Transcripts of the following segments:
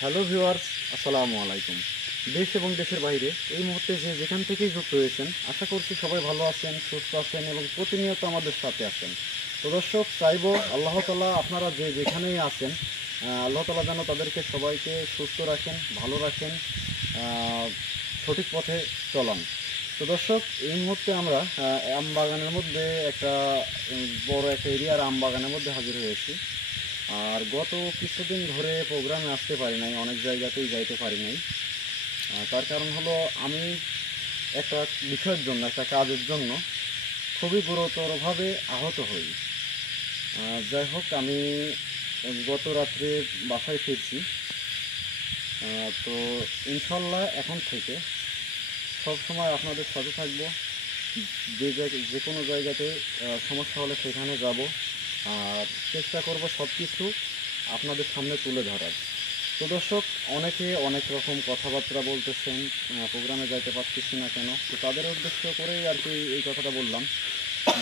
Hello viewers, আসসালামু আলাইকুম। দেশ এবং দেশের বাইরে এই মুহূর্তে যে যেখান থেকেই যুক্ত হয়েছেন, আশা করছি সবাই ভালো আছেন, সুস্থ আছেন এবং প্রতিনিয়ত আমাদের সাথে আছেন। তো দর্শক, চাইবো আল্লাহ তাআলা আপনারা যে যেখানেই আছেন, আল্লাহ তাআলা যেন তাদেরকে সবাইকে সুস্থ রাখেন, ভালো রাখেন, আহ, সঠিক পথে চলান। তো দর্শক, এই মুহূর্তে আমরা আম বাগানের মধ্যে একটা বড় একটা এরিয়ার আম বাগানের মধ্যে হাজির হয়েছি। আর গত কিছুদিন ধরে প্রোগ্রামে আসতে পারি নাই, অনেক জায়গাতেই যাইতে পারি নাই। তার কারণ হলো আমি একটা বিষয়ের জন্য, একটা কাজের জন্য খুবই গুরুতরভাবে আহত হই। যাই হোক, আমি গত রাত্রে বাসায় ফিরছি। তো ইনশাল্লাহ এখন থেকে সব সময় আপনাদের সাথে থাকবো। যে কোনো জায়গাতে সমস্যা হলে সেখানে যাব, আর চেষ্টা করব সব কিছু আপনাদের সামনে তুলে ধরার। তো দর্শক, অনেকে অনেক রকম কথাবার্তা বলতেছেন, প্রোগ্রামে যাইতে পারতেছি না কেন। তো তাদের উদ্দেশ্য করেই আর কি এই কথাটা বললাম,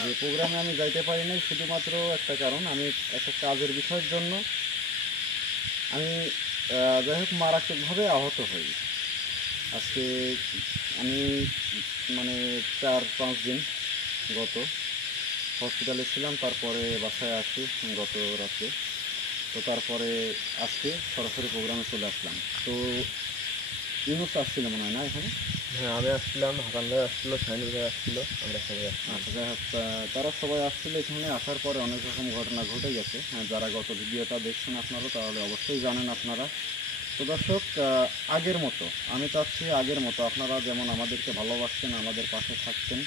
যে প্রোগ্রামে আমি যাইতে পারি নাই শুধুমাত্র একটা কারণ, আমি একটা কাজের বিষয়ের জন্য আমি যাই হোক মারাত্মকভাবে আহত হই। আজকে আমি মানে 4-5 দিন গত হসপিটালে ছিলাম, তারপরে বাসায় আসি গত রাতে। তো তারপরে আজকে সরাসরি প্রোগ্রামে চলে আসলাম। তো ইউনুস আসছিল মনে হয় না এখানে? হ্যাঁ, আমি আসছিলাম, হাসান ভাই আসছিল, শাহিনুর ভাই আসছিল, আমরা সবাই আসছিলাম। আচ্ছা, যাই হোক, তারা সবাই আসছিল। এখানে আসার পরে অনেক রকম ঘটনা ঘটে গেছে। হ্যাঁ, যারা গত ভিডিওটা দেখছেন আপনারা, তাহলে অবশ্যই জানেন আপনারা। তো দর্শক, আগের মতো আমি চাচ্ছি, আগের মতো আপনারা যেমন আমাদেরকে ভালোবাসতেন, আমাদের পাশে থাকতেন,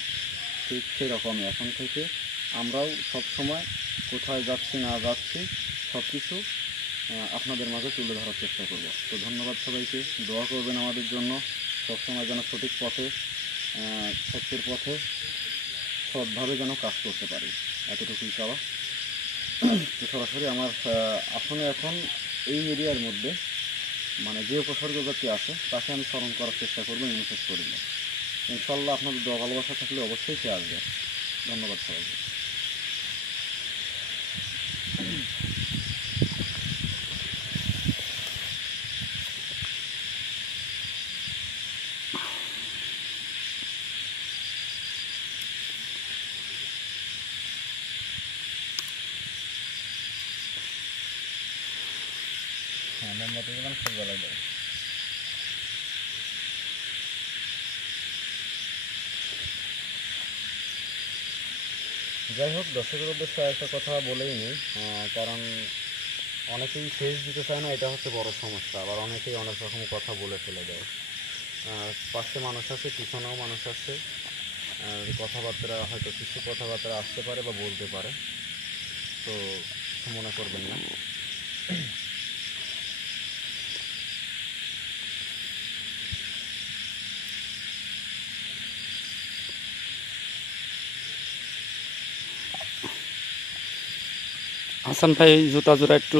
ঠিক সেরকমই এখন থেকে আমরাও সব সময় কোথায় যাচ্ছি না যাচ্ছি সব কিছু আপনাদের মাঝে তুলে ধরার চেষ্টা করব। তো ধন্যবাদ সবাইকে, দোয়া করবেন আমাদের জন্য, সবসময় যেন সঠিক পথে, সত্যের পথে সৎভাবে যেন কাজ করতে পারি, এতটুকুই চাওয়া। তো সরাসরি আমার আসলে এখন এই এরিয়ার মধ্যে মানে যে উপসর্গ জাতি আছে তাকে আমি স্মরণ করার চেষ্টা করবো, ইনফেস করিব। ইনশাল্লাহ আপনাদের দোয়া ভালোবাসা থাকলে অবশ্যই সে আসবে। ধন্যবাদ সবাইকে। হ্যাঁ, মোমবাতি দিলাম, ফুলবেলায় দেয়। যাই হোক, দর্শকের উদ্দেশ্যে একটা কথা বলেই নিই, কারণ অনেকেই ফেস দিতে চায় না, এটা হচ্ছে বড় সমস্যা। আবার অনেকেই অনেক রকম কথা বলে ফেলে দেয়। পাশে মানুষ আছে, পিছনেও মানুষ আছে, কথাবার্তা হয়তো কিছু কথাবার্তা আসতে পারে বা বলতে পারে। তো কিছু মনে করবেন না। হাসান ভাই, জুতা জোড়া একটু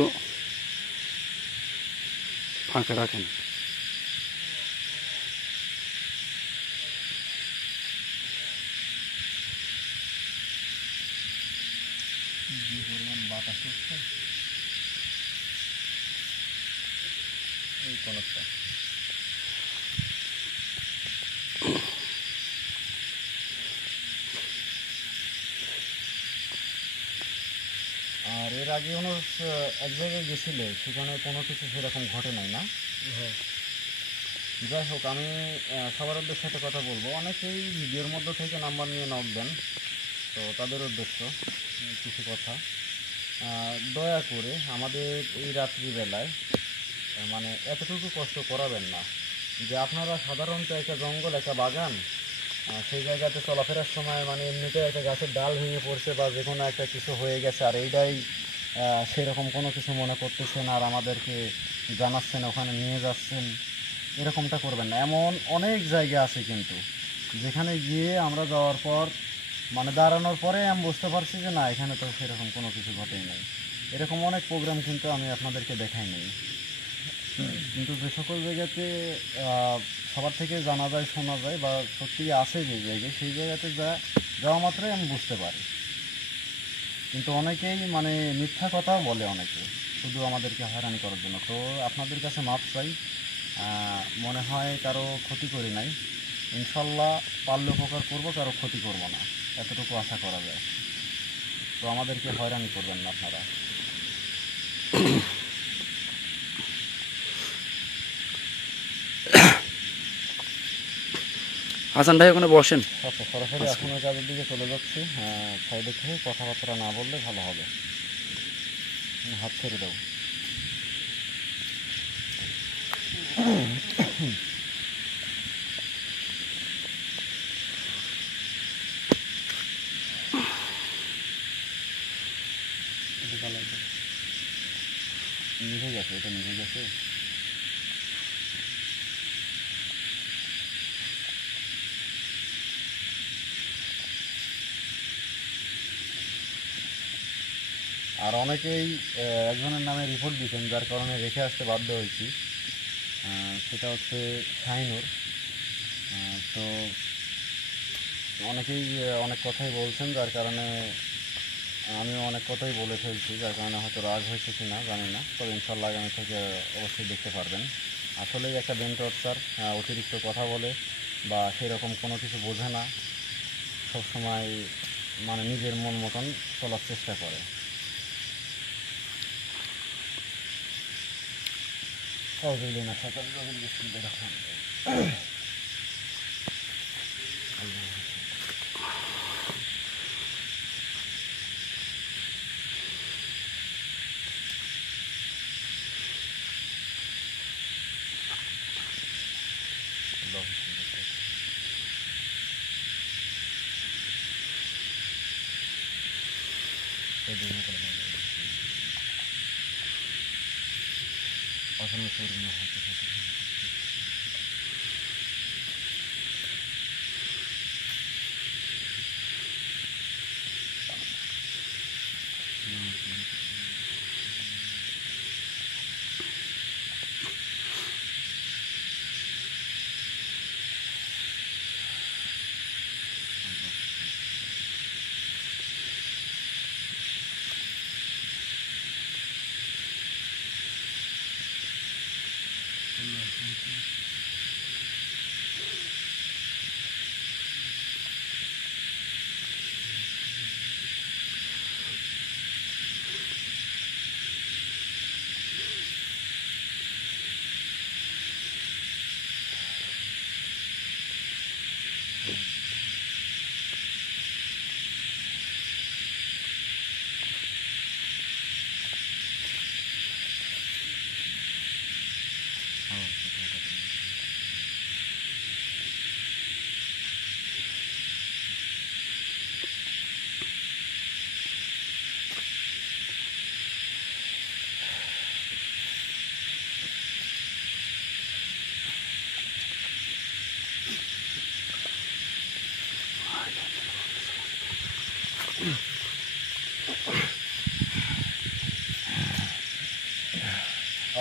ফাঁকা রাখেন। যে পরিমাণ বাতাস হচ্ছে এই কলেজটা। আর এর আগে এক জায়গায় গেছিলে, সেখানে কোনো কিছু সেরকম ঘটে নাই না? হ্যাঁ, যাই হোক, আমি সবার উদ্দেশ্যে একটা কথা বলবো। অনেকেই ভিডিওর মধ্যে থেকে নাম্বার নিয়ে নক দেন, তো তাদের উদ্দেশ্য কিছু কথা। দয়া করে আমাদের এই রাত্রিবেলায় মানে এতটুকু কষ্ট করাবেন না, যে আপনারা সাধারণত একটা জঙ্গল, একটা বাগান, সেই জায়গাতে চলাফেরার সময় মানে এমনিতে একটা গাছের ডাল ভেঙে পড়ছে বা যে কোনো একটা কিছু হয়ে গেছে, আর এইটাই সেরকম কোনো কিছু মনে করতেছেন আর আমাদেরকে জানাচ্ছেন, ওখানে নিয়ে যাচ্ছেন, এরকমটা করবেন না। এমন অনেক জায়গা আছে কিন্তু, যেখানে গিয়ে আমরা যাওয়ার পর মানে দাঁড়ানোর পরে আমি বুঝতে পারছি যে না, এখানে তো সেরকম কোনো কিছু ঘটেই নাই। এরকম অনেক প্রোগ্রাম কিন্তু আমি আপনাদেরকে দেখাই নাই। কিন্তু যে সকল জায়গাতে সবার থেকে জানা যায়, শোনা যায় বা সত্যিই আছে যে জায়গায়, সেই জায়গাতে যাওয়া মাত্রই আমি বুঝতে পারি। কিন্তু অনেকেই মানে মিথ্যা কথাও বলে অনেকে। তো শুধু আমাদেরকে হয়রানি করার জন্য। তো আপনাদের কাছে মাপ চাই, মনে হয় কারো ক্ষতি করি নাই, ইনশাল্লাহ পারলে উপকার করবো, কারো ক্ষতি করব না, এতটুকু আশা করা যায়। তো আমাদেরকে হয়রানি করবেন না আপনারা। হাসান ভাই ওখানে বসেন। আচ্ছা, সরাসরি এখন ওই কাজের দিকে চলে যাচ্ছি। সাইডে থেকে কথাবার্তা না বললে ভালো হবে। হাত ছেড়ে দাও। নিভে গেছে, এটা নিভে গেছে। আর অনেকেই একজনের নামে রিপোর্ট দিচ্ছেন, যার কারণে রেখে আসতে বাধ্য হয়েছি। সেটা হচ্ছে শাহিনুর। তো অনেকেই অনেক কথাই বলছেন, যার কারণে আমিও অনেক কথাই বলে ফেলছি, যার কারণে হয়তো রাগ হয়েছে কি না জানি না। তবে ইনশাল্লাহ আগামী থেকে অবশ্যই দেখতে পারবেন। আসলেই একটা ব্রেন টর্চার, অতিরিক্ত কথা বলে বা সেরকম কোনো কিছু বোঝে না, সবসময় মানে নিজের মন মতন চলার চেষ্টা করে।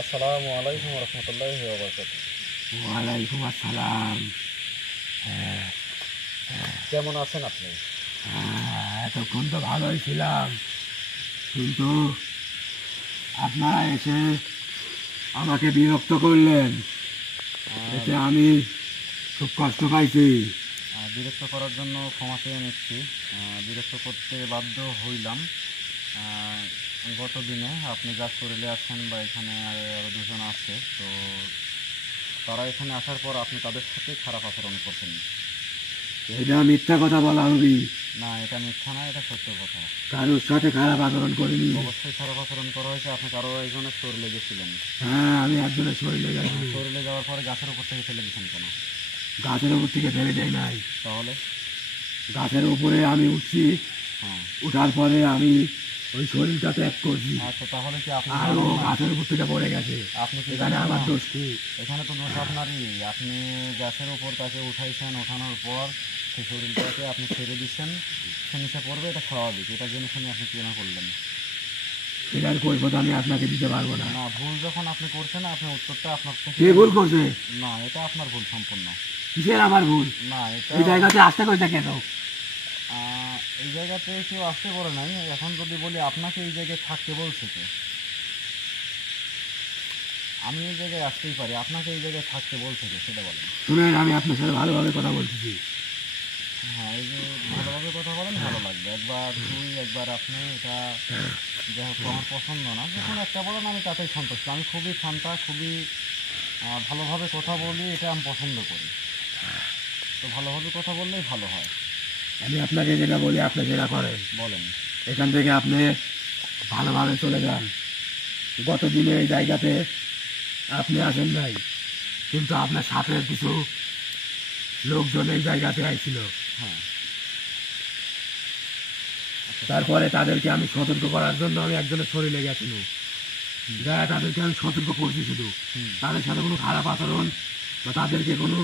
আসসালামু আলাইকুম রহমতুল্লাহি ওয়া বারাকাতুহু। ওয়ালাইকুম আসসালাম। কেমন আছেন আপনি? এতক্ষণ তো ভালোই ছিলাম, কিন্তু আপনারা এসে আমাকে বিরক্ত করলেন, এতে আমি খুব কষ্ট পাইছি। বিরক্ত করার জন্য ক্ষমা চেয়ে নিচ্ছি। বিরক্ত করতে বাধ্য হইলাম। গত দিনে আপনি যা শরীরে আছেন বা এখানে আরও দুজন আছে, তো তারা এখানে আসার পর আপনি তাদের সাথে খারাপ আচরণ করছেন। এটা মিথ্যা কথা বলা হবে না, এটা মিথ্যা না, এটা সত্য কথা। কারোর সাথে খারাপ আচরণ করিনি। অবশ্যই খারাপ আচরণ করা হয়েছে। আপনি কারো একজনের শরীরে গেছিলেন। হ্যাঁ, আমি একজনের শরীরে গেছি। শরীরে যাওয়ার পরে গাছের উপর থেকে ফেলে দিয়েছেন কেন? গাছের উপর থেকে ফেলে দেয় নাই, তাহলে গাছের উপরে আমি উঠছি, হ্যাঁ, উঠার পরে আমি ওই শরীরটা ত্যাগ করছি, আচ্ছা, তাহলে কি আপনি আর ও জানেন না? গাছের উপর থেকে পড়ে গেছে। আপনি কি এখানে জানেন আমার না? দোষ কি? এখানে তো দোষ আপনারই। আপনি গাছের উপর তাকে উঠাইছেন, ওঠানোর পর সেই শরীরটাকে আপনি ছেড়ে দিচ্ছেন, সে নিচে পড়বে, এটা স্বাভাবিক। এটা জেনে শুনে আপনি কেন করলেন? এটার কৈফত আমি আপনাকে দিতে পারবো না। না, ভুল যখন আপনি করছেন, আপনি উত্তরটা আপনার থেকে কে ভুল করছে? না, এটা আপনার ভুল সম্পূর্ণ। কিসের আমার ভুল? না, এটা এই জায়গাতে আসতে কইতে কেন? এই জায়গাতে কেউ আসতে বলে নাই। এখন যদি বলি আপনাকে এই জায়গায় থাকতে বলছে কে? আমি এই জায়গায় আসতেই পারি, আপনাকে এই জায়গায় থাকতে বলছে কে সেটা বলেন। শুনেন, আমি আপনার সাথে ভালোভাবে কথা বলতেছি। হ্যাঁ, এই যে ভালোভাবে কথা বলেন ভালো লাগবে। একবার তুই, একবার আপনি, এটা যাই হোক আমার পছন্দ না। যখন একটা বলেন আমি তাতেই সন্তুষ্ট। আমি খুবই ঠান্ডা, খুবই ভালোভাবে কথা বলি, এটা আমি পছন্দ করি। তো ভালোভাবে কথা বললেই ভালো হয়। আমি আপনাকে যেটা বলি আপনি যেটা করেন। বলেন। এখান থেকে আপনি ভালোভাবে চলে যান। গত দিনে এই জায়গাতে আপনি আসেন নাই, কিন্তু আপনার সাথে কিছু লোকজন এই জায়গাতে আইছিল। হ্যাঁ, তারপরে তাদেরকে আমি সতর্ক করার জন্য আমি একজনের শরীরে গেছিল, যা তাদেরকে আমি সতর্ক করছি শুধু। তাদের সাথে কোনো খারাপ আচরণ বা তাদেরকে কোনো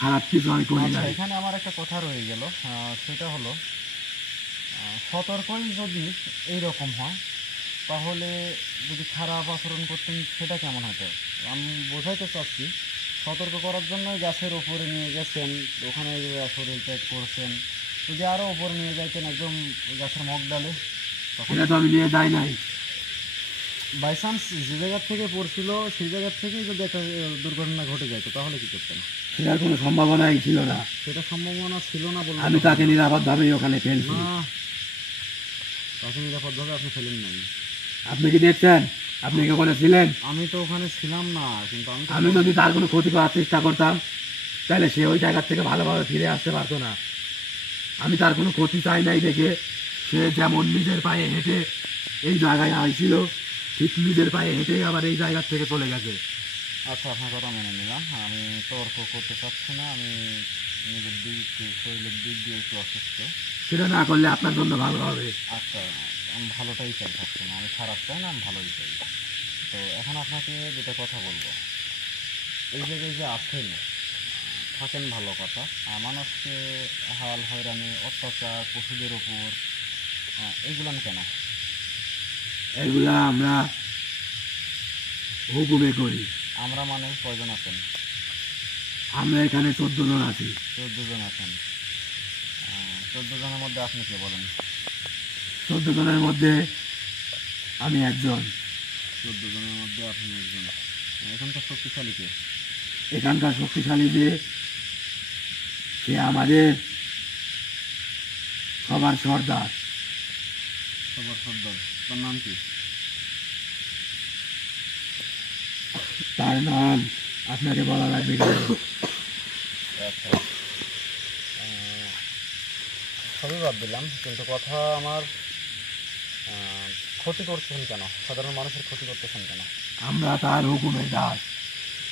খারাপ কিছু আমি করি আচ্ছা, নাই। এখানে আমার একটা কথা রয়ে গেল, সেটা হলো সতর্কই যদি এইরকম হয় তাহলে যদি খারাপ আচরণ করতেন সেটা কেমন হতো? আমি বোঝাইতে চাচ্ছি, সতর্ক করার জন্য গাছের ওপরে নিয়ে গেছেন, ওখানে শরীর ত্যাগ করছেন। যদি আরও ওপরে নিয়ে যাইতেন একদম গাছের মগডালে, তখন এটা তো আমি নিয়ে যাই নাই। বাই চান্স যে জায়গার থেকে পড়ছিল সেই জায়গার থেকেই যদি একটা দুর্ঘটনা ঘটে যেত তাহলে কি করতেন? সেটার কোনো সম্ভাবনাই ছিল না। সেটা সম্ভাবনা ছিল না বলতে আমি তাকে নিরাপদভাবেই ওখানে ফেলছি। না, তাকে নিরাপদভাবে আপনি ফেলেন নাই। আপনি কি দেখছেন? আপনি কি ওখানে ছিলেন? আমি তো ওখানে ছিলাম না, কিন্তু আমি আমি যদি তার কোনো ক্ষতি করার চেষ্টা করতাম তাহলে সে ওই জায়গার থেকে ভালোভাবে ফিরে আসতে পারতো না। আমি তার কোনো ক্ষতি চাই নাই দেখে সে যেমন নিজের পায়ে হেঁটে এই জায়গায় আইছিল, ঠিক নিজের পায়ে হেঁটে আবার এই জায়গার থেকে চলে গেছে। আচ্ছা, আপনার কথা মেনে নিলাম। আমি তর্ক করতে চাচ্ছি না। আমি নিজের দিক, শরীরের দিক দিয়ে একটু অসুস্থ। সেটা না করলে আপনার জন্য ভালো হবে। আচ্ছা, আমি ভালোটাই চাই সবসময়, আমি খারাপ চাই না, আমি ভালোই চাই। তো এখন আপনাকে যেটা কথা বলবো, এই জায়গায় যে আছেন, থাকেন ভালো কথা, মানুষকে হাল হয়রানি, অত্যাচার, পশুদের ওপর, এইগুলান কেন? এগুলা আমরা হুকুমে করি। আমরা মানে কয়জন আছেন? আমরা এখানে 14 জন আছি। 14 জন আছেন। 14 জনের মধ্যে আপনি কে বলেন? 14 জনের মধ্যে আমি একজন। 14 জনের মধ্যে আপনি একজন। এখানকার শক্তিশালী কে? এখানকার শক্তিশালী যে, সে আমাদের সবার সর্দার। সবার সর্দার, তার নাম কি? তার নাম আপনাকে বলা লাগবে কেন? আচ্ছা, সবই বাদ দিলাম, কিন্তু কথা আমার, ক্ষতি করছেন কেন? সাধারণ মানুষের ক্ষতি করতেছেন কেন? আমরা তার হুকুমের দাস।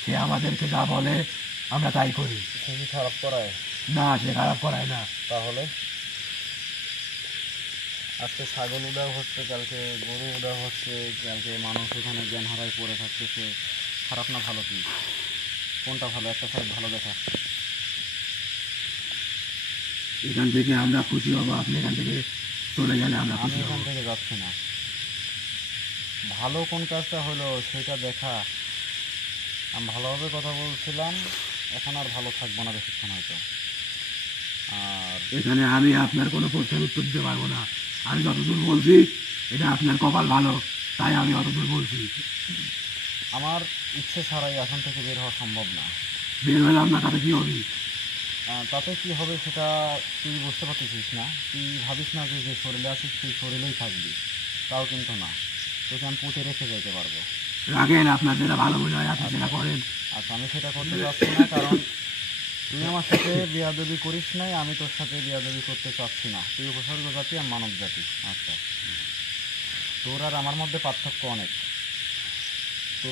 সে আমাদেরকে যা বলে আমরা তাই করি। সে কি খারাপ করায়? না, সে খারাপ করায় না। তাহলে আজকে ছাগল উদাও হচ্ছে, কালকে গরু উদাও হচ্ছে, কালকে মানুষ এখানে জ্ঞান হারায় পড়ে থাকতেছে। খারাপ না ভালো কি? কোনটা ভালো? একটা সাইড ভালো দেখা। এখান থেকে আমরা খুশি হব, আপনি এখান থেকে চলে গেলে আমরা আমি খুশি এখান হব। থেকে যাচ্ছি না। ভালো কোন কাজটা হলো সেটা দেখা। আমি ভালোভাবে কথা বলছিলাম, এখন আর ভালো থাকবো না বেশিক্ষণ হয়তো। আর এখানে আমি আপনার কোনো প্রশ্নের উত্তর দিতে পারবো না। আমি যতদূর বলছি এটা আপনার কপাল ভালো, তাই আমি অতদূর বলছি। আমার ইচ্ছে ছাড়াই এখন থেকে বের হওয়া সম্ভব না। বের হলাম না, তাতে কি হবে? তাতে কি হবে সেটা তুই বুঝতে পারতেছিস না। তুই ভাবিস না যে যে শরীরে আছিস তুই শরীরেই থাকবি, তাও কিন্তু না। তোকে আমি পুঁতে রেখে যেতে পারবো। রাখেন, আপনার যেটা ভালো মনে হয় আপনি সেটা করেন। আচ্ছা, আমি সেটা করতে চাচ্ছি না, কারণ তুই আমার সাথে বিয়াদবি করিস নাই, আমি তোর সাথে বিয়াদবি করতে চাচ্ছি না। তুই উপসর্গ জাতি আর মানব জাতি। আচ্ছা, তোর আর আমার মধ্যে পার্থক্য অনেক। তো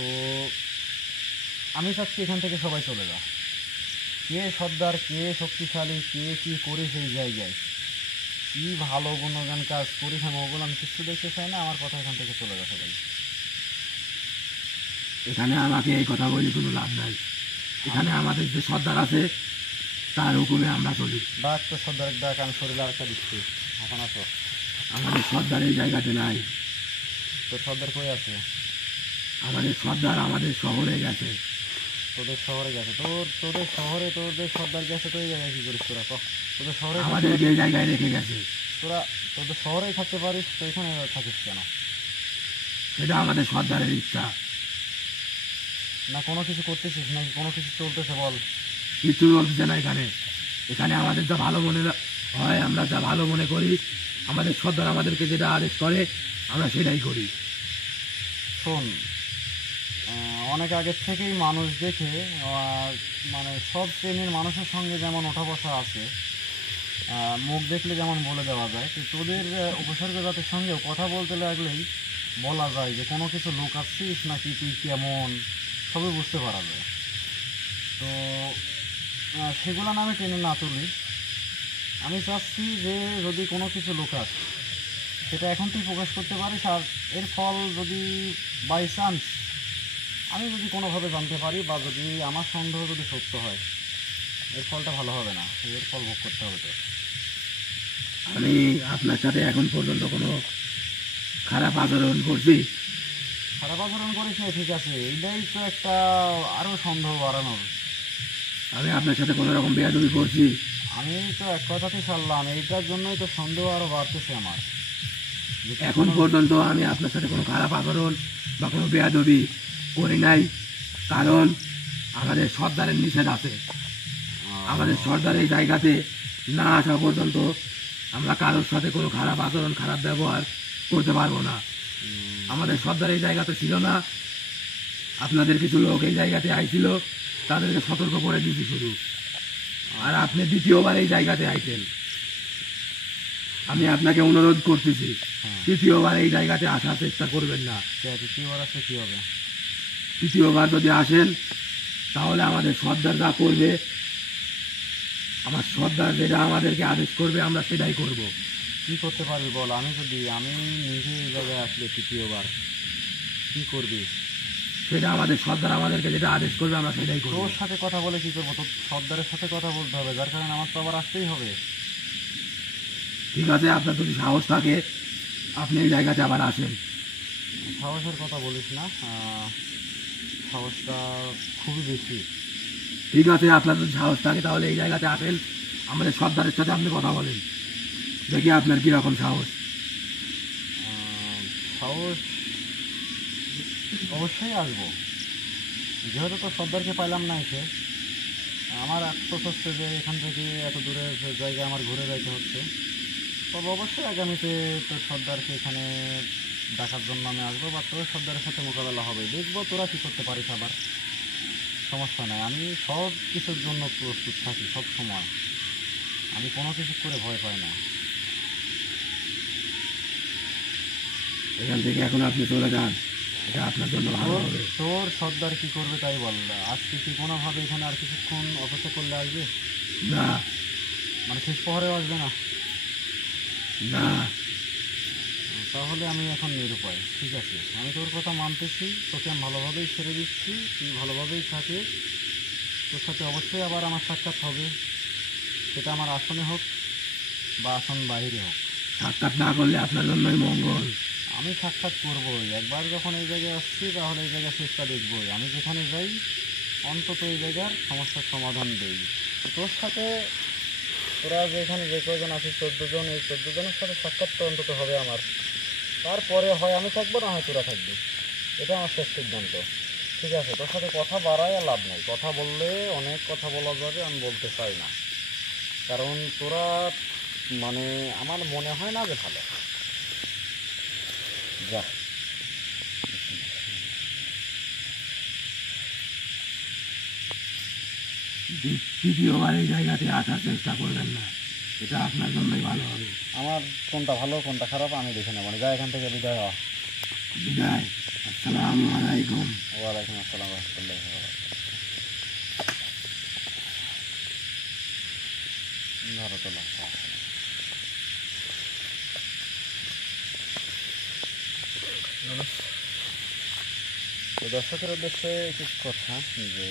আমি চাচ্ছি এখান থেকে সবাই চলে যা। কে সর্দার, কে শক্তিশালী, কে কি করিস এই জায়গায়, কি ভালো গুণগান কাজ করিস, আমি ওগুলো আমি কিছু দেখতে চাই না। আমার কথা, এখান থেকে চলে যা সবাই। এখানে আমাকে এই কথা বলি কোনো লাভ নাই। এখানে আমাদের যে সর্দার আছে তার হুকুমে আমরা চলি। ডাক তো সর্দারের ডাক, আমি শরীরে আরেকটা দিচ্ছি। এখন আসো। আমাদের সর্দার এই জায়গাতে নাই। তোর সর্দার কই আছে? আমাদের সর্দার আমাদের শহরে গেছে। তোদের শহরে গেছে? তোদের শহরে তোদের সর্দার গেছে, তো এই জায়গায় কি করিস তোরা? তোদের শহরে আমাদেরকে এই জায়গায় রেখে গেছে। তোরা তোদের শহরেই থাকতে পারিস, তো এখানে থাকিস কেন? সেটা আমাদের সর্দারের ইচ্ছা। না কোনো কিছু করতেছিস নাকি কোনো কিছু চলতেছে বল। কিছু চলতেছে না এখানে। এখানে আমাদের যা ভালো মনে হয়, আমরা যা ভালো মনে করি, আমাদের সর্দার আমাদেরকে যেটা আদেশ করে আমরা সেটাই করি। শোন, অনেক আগের থেকেই মানুষ দেখে মানে সব শ্রেণীর মানুষের সঙ্গে যেমন ওঠা বসা আছে, মুখ দেখলে যেমন বলে দেওয়া যায়, তো তোদের উপসর্গ জাতির সঙ্গেও কথা বলতে লাগলেই বলা যায় যে কোনো কিছু লুকাচ্ছিস নাকি তুই কেমন, সবই বুঝতে পারা যায়। তো সেগুলো নামে টেনে না তুলি। আমি চাচ্ছি যে যদি কোনো কিছু লুকাস সেটা এখন তুই প্রকাশ করতে পারিস, আর এর ফল যদি বাই চান্স আমি যদি কোনোভাবে জানতে পারি বা যদি আমার সন্দেহ যদি সত্য হয়, এর ফলটা ভালো হবে না, এর ফল ভোগ করতে হবে তোর। আমি আপনার সাথে এখন পর্যন্ত কোনো খারাপ আচরণ করছি? খারাপ আচরণ করিস না, ঠিক আছে, এইটাই তো একটা আরও সন্দেহ বাড়ানোর। আমি আপনার সাথে কোনো রকম বেয়াদবি করছি? আমি তো এক কথাতেই সারলাম, এইটার জন্যই তো সন্দেহ আরও বাড়তেছে আমার। যে তুই এখন কোনো- পর্যন্ত আমি আপনার সাথে কোনো খারাপ আচরণ বা কোনো বেয়াদবি করি নাই, কারণ আমাদের সর্দারের নিষেধ আছে। আমাদের সর্দার এই জায়গাতে না আসা পর্যন্ত আমরা কারোর সাথে কোনো খারাপ আচরণ, খারাপ ব্যবহার করতে পারবো না। আমাদের সর্দার এই জায়গাতে ছিল না, আপনাদের কিছু লোক এই জায়গাতে আইছিল, তাদেরকে সতর্ক করে দিয়েছি শুধু। আর আপনি দ্বিতীয়বার এই জায়গাতে আইছেন, আমি আপনাকে অনুরোধ করতেছি তৃতীয়বার এই জায়গাতে আসার চেষ্টা করবেন না। ঠিক আছে, তুই ওর আসলে কী হবে? তৃতীয়বার যদি আসেন তাহলে আমাদের সর্দার যা করবে, আমার সর্দার যেটা আমাদেরকে আদেশ করবে আমরা সেটাই করব। কী করতে পারবি বল? আমি নিজে এই জায়গায় আসলে তৃতীয়বার কী করবি? সেটা আমাদের সর্দার আমাদেরকে যেটা আদেশ করবে আমরা সেটাই করব। তোর সাথে কথা বলে কী করবো? তোর সর্দারের সাথে কথা বলতে হবে, যার কারণে আমার তো আবার আসতেই হবে। ঠিক আছে, আপনার যদি সাহস থাকে আপনি এই জায়গাতে আবার আসেন। সাহসের কথা বলিস না, সাহসটা খুবই বেশি। ঠিক আছে, আপনার যদি সাহস থাকে তাহলে এই জায়গাতে আসেন, আমাদের সর্দারের সাথে আপনি কথা বলেন, দেখি আপনার কীরকম সাহস। সাহস অবশ্যই আসবো, যেহেতু তো সর্দারকে পাইলাম না এসে, আমার আফসোস হচ্ছে যে এখান থেকে এত দূরের জায়গায় আমার ঘুরে যাইতে হচ্ছে। তবে অবশ্যই আগামীতে তোর সর্দারকে এখানে দেখার জন্য আমি আসবো, বা তোর সর্দারের সাথে মোকাবেলা হবে, দেখবো তোরা কী করতে পারিস। আবার সমস্যা নাই, আমি সব কিছুর জন্য প্রস্তুত থাকি সব সময়, আমি কোনো কিছু করে ভয় পাই না। এখান থেকে এখন আপনি চলে যান, এটা আপনার জন্য ভালো তোর হবে। তোর সর্দার কি করবে তাই বল, আজকে কি কোনোভাবে এখানে আর কিছুক্ষণ অপেক্ষা করলে আসবে? না মানে শেষ প্রহরেও আসবে না? না, তাহলে আমি এখন নিরুপায়। ঠিক আছে, আমি তোর কথা মানতেছি, তোকে আমি ভালোভাবেই ছেড়ে দিচ্ছি, তুই ভালোভাবেই থাকিস। তোর সাথে অবশ্যই আবার আমার সাক্ষাৎ হবে, সেটা আমার আসনে হোক বা আসন বাইরে হোক। সাক্ষাৎ না করলে আপনার জন্যই মঙ্গল। আমি সাক্ষাৎ করবই, একবার যখন এই জায়গায় আসছি তাহলে এই জায়গার শেষটা দেখবই। আমি যেখানে যাই অন্তত এই জায়গার সমস্যার সমাধান দেই। তোর সাথে তোরা যে এখানে যে কয়জন আছিস 14 জন, এই 14 জনের সাথে সাক্ষাৎ তো অন্তত হবে আমার। তারপরে হয় আমি থাকবো, না হয় তোরা থাকবি, এটা আমার শেষ সিদ্ধান্ত। ঠিক আছে, তোর সাথে কথা বাড়ায় আর লাভ নাই, কথা বললে অনেক কথা বলা যাবে, আমি বলতে চাই না, কারণ তোরা মানে আমার মনে হয় না যে ভালো। যা, তৃতীয়বার এই জায়গাতে আসার চেষ্টা করবেন না, এটা আপনার জন্যই ভালো হবে। আমার কোনটা ভালো কোনটা খারাপ আমি দেখে নেব, যা এখান থেকে বিদায় হ। বিদায়, আসসালামু আলাইকুম। ওয়ালাইকুম আসসালাম রহমতুল্লাহ। ভারতুল্লাহ। তো দর্শকের উদ্দেশ্যে কিছু কথা, যে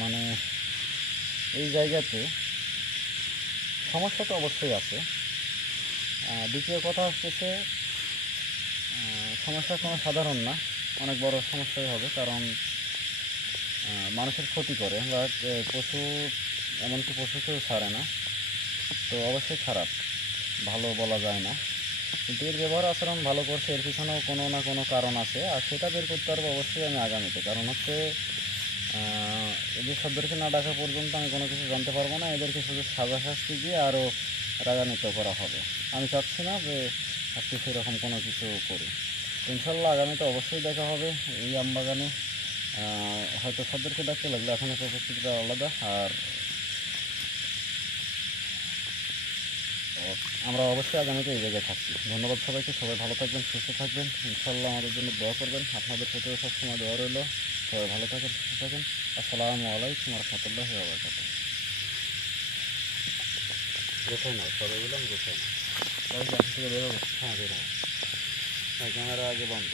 মানে এই জায়গাতে সমস্যা তো অবশ্যই আছে। দ্বিতীয় কথা হচ্ছে সমস্যা কোনো সাধারণ না, অনেক বড় সমস্যাই হবে, কারণ মানুষের ক্ষতি করে বা পশু, এমনকি পশুকেও ছাড়ে না, তো অবশ্যই খারাপ, ভালো বলা যায় না। কিন্তু এর ব্যবহার আচরণ ভালো করছে, এর পিছনেও কোনো না কোনো কারণ আছে, আর সেটা বের করতে পারবো অবশ্যই আমি আগামীতে। কারণ হচ্ছে এদের সদস্যকে না ডাকা পর্যন্ত আমি কোনো কিছু জানতে পারবো না, এদেরকে শুধু সাজা শাস্তি দিয়ে আরও রাগান্বিত করা হবে। আমি চাচ্ছি না যে আজকে সেরকম কোনো কিছু করি। ইনশাল্লাহ আগামীতে অবশ্যই দেখা হবে এই আমবাগানে। হয়তো সদরকে ডাকতে লাগলে এখন প্রস্তুতিটা আলাদা। আর আমরা অবশ্যই আগামীতে এই জায়গায় থাকছি। ধন্যবাদ সবাইকে, সবাই ভালো থাকবেন, সুস্থ থাকবেন, ইনশাল্লাহ আমাদের জন্য দোয়া করবেন। আপনাদের প্রতিও সবসময় দোয়া রইল। সবাই ভালো থাকেন, সুস্থ থাকেন। আসসালামু আলাইকুম রহমতুল্লাহি ওয়া বারাকাতুহু। গোছাই নাও, সবাই বললাম গোছাই নাও। তাহলে কি এখন থেকে বেরোবো? হ্যাঁ বেরো, ক্যামেরা আগে বন্ধ।